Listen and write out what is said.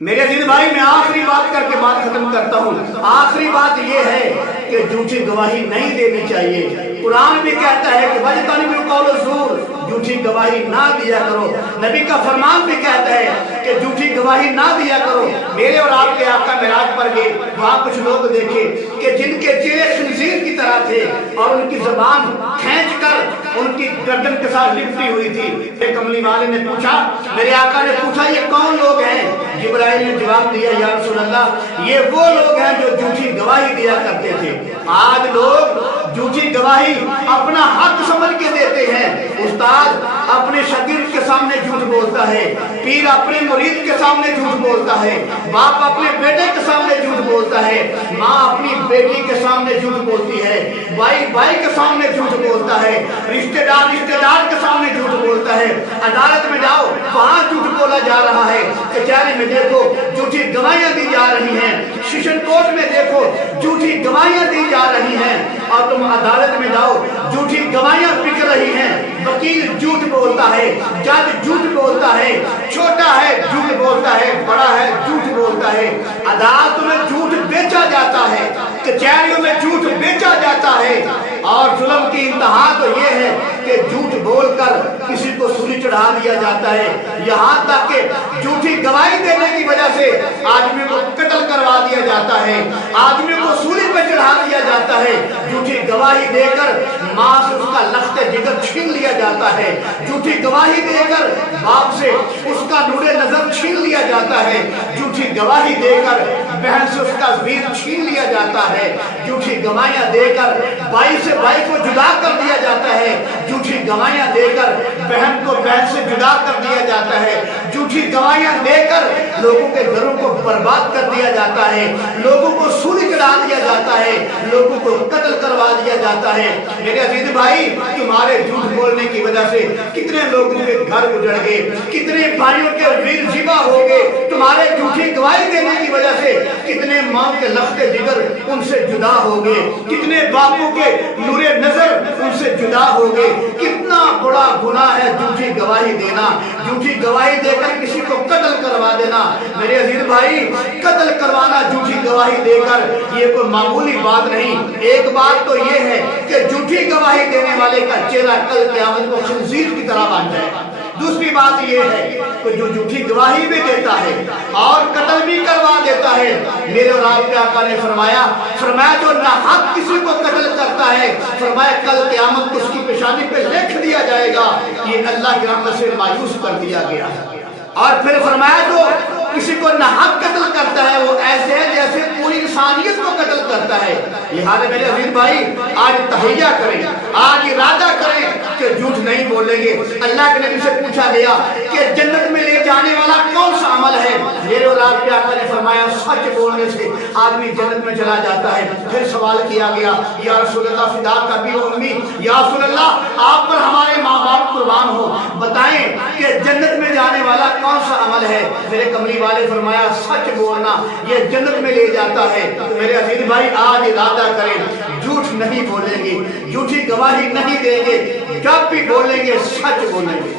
میرے عزیز بھائی، میں آخری بات کر کے بات ختم کرتا ہوں۔ آخری بات یہ ہے کہ جھوٹی گواہی نہیں دینی چاہیے۔ قرآن بھی کہتا ہے کہ وَاجْتَنِبُوا قَوْلَ الزُّورِ، جھوٹی گواہی نہ دیا کرو۔ نبی کا فرمان بھی کہتا ہے کہ جھوٹی گواہی نہ دیا کرو۔ میرے اور آپ کے آقا معراج پر گئے، وہاں کچھ لوگ دیکھے کہ جن کے چہرے خنزیر کی طرح تھے اور ان کی زبان کھینچ کر ان کی گردن کے ساتھ لپٹی ہوئی تھی۔ ایک کملی والے نے پوچھا، میرے آقا نے پوچھا، یہ کون لوگ ہیں؟ جبرائیل نے جواب دیا، یا رسول اللہ، یہ وہ لوگ ہیں جو جھوٹی گواہی دیا کرتے تھے۔ آج لوگ جھوٹی گواہی اپنا حق سمجھ کے دیتے ہیں۔ استاد اپنے شاگرد کے سامنے جھوٹ بولتا ہے، پیر اپنے مرید کے سامنے جھوٹ بولتا ہے، باپ اپنے بیٹے کے سامنے جھوٹ بولتا ہے، ماں اپنی بیٹی کے سامنے جھوٹ بولتی ہے، بھائی بھائی کے سامنے جھوٹ بولتا ہے، رشتہ دار کے سامنے جھوٹ بولتا ہے۔ عدالت میں جاؤ، وہاں جھوٹ بولا جا رہا ہے۔ کچہری میں دیکھو جھوٹی گواہیاں دی جا رہی ہیں، سیشن کورٹ میں دیکھو جھوٹی گواہیاں دی جا رہی ہیں، اور تم عدالت میں جاؤ جھوٹی گواہیاں بک رہی ہیں۔ وکیل جھوٹ بولتا ہے، جج جھوٹ بولتا ہے، چھوٹا ہے جھوٹ بولتا ہے، بڑا ہے جھوٹ بولتا ہے۔ عدالت میں جھوٹ بیچا جاتا ہے، کچہریوں میں جھوٹ بیچا جاتا ہے، اور ظلم کی انتہا تو یہ ہے کہ جھوٹ بول کر کسی کو سولی چڑھا دیا جاتا ہے، یہاں تک کہ جھوٹی گواہی دینے کی وجہ سے آدمی کو قتل کروا دیا جاتا ہے، آدمی کو سولی پہ چڑھا دیا جاتا ہے۔ جھوٹی گواہی دے کر ماں سے اس کا لخت جگر چھین لیا جاتا ہے، جھوٹی گواہی دے کر باپ سے اس کا نور نظر چھین لیا جاتا ہے، جھوٹی گواہی دے کر بہن سے اس کا ویر چھین لیا جاتا ہے، جھوٹی گواہیاں دے کر بھائی سے بھائی کو جدا کر دیا جاتا ہے، جھوٹی گواہیاں دے کر بہن کو بہن سے جدا کر دیا جاتا ہے، جھوٹی گواہیاں دے کر لوگوں کے گھروں کو برباد کر دیا جاتا ہے، لوگوں کو سولی چڑھا دیا جاتا ہے، لوگوں کو قتل کروا دیا جاتا ہے۔ میرے عزیز بھائی، تمہارے جھوٹ بولنے کی وجہ سے کتنے لوگوں کے گھر اجڑ گئے، کتنے بھائیوں کے ویر ذبح ہو گئے، تمہارے جھوٹی گواہی دینے کی وجہ سے کتنے ماں کے لخت جگر ان سے جدا ہو گئے، کتنے باپوں کے نور نظر ان سے جدا ہو گئے۔ کتنا بڑا گناہ ہے جھوٹی گواہی دینا، جھوٹی گواہی دے کر کسی کو قتل کروا دینا۔ میرے عزیز بھائی، قتل کروانا جھوٹی گواہی دے کر یہ کوئی معمولی بات نہیں۔ ایک بات تو یہ ہے کہ جھوٹی گواہی دینے والے کا چہرہ کل قیامت کو خنزیر کی طرح بن جائے گا۔ دوسری بات یہ ہے کہ جو جھوٹی گواہی بھی دیتا ہے اور قتل بھی کروا دیتا ہے، میرے اور آپ کے آقا نے فرمایا جو ناحق کسی کو قتل کرتا ہے، فرمایا کل قیامت کو اس کی پیشانی پہ لکھ دیا جائے گا یہ اللہ کی رحمت سے مایوس کر دیا گیا۔ اور پھر فرمایا جو کسی کو ناحق قتل کرتا ہے وہ ایسے ہے جیسے پوری انسانیت کو قتل کرتا ہے۔ لہٰذا میرے عزیز بھائی، آج تہیہ کریں، آج ارادہ کریں کہ جھوٹ نہیں بولیں گے۔ اللہ کے نبی سے پوچھا گیا کہ جنت میں لے جانے والا کون سا عمل ہے؟ میرے اور آپ کے آقا نے فرمایا سچ بولنے سے آدمی جنت میں چلا جاتا ہے۔ پھر سوال کیا گیا، یا رسول اللہ فداک ابی و امی، یا رسول اللہ آپ پر ہمارے ماں باپ قربان ہو، بتائیں کہ جنت میں جانے والا کون سا عمل ہے؟ میرے کملی والے فرمایا سچ بولنا یہ جنت میں لے جاتا ہے۔ میرے عزیز بھائی، آج ارادہ کریں جھوٹ نہیں بولیں گے، جھوٹی گواہی نہیں دیں گے، جب بھی بولیں گے سچ بولیں گے۔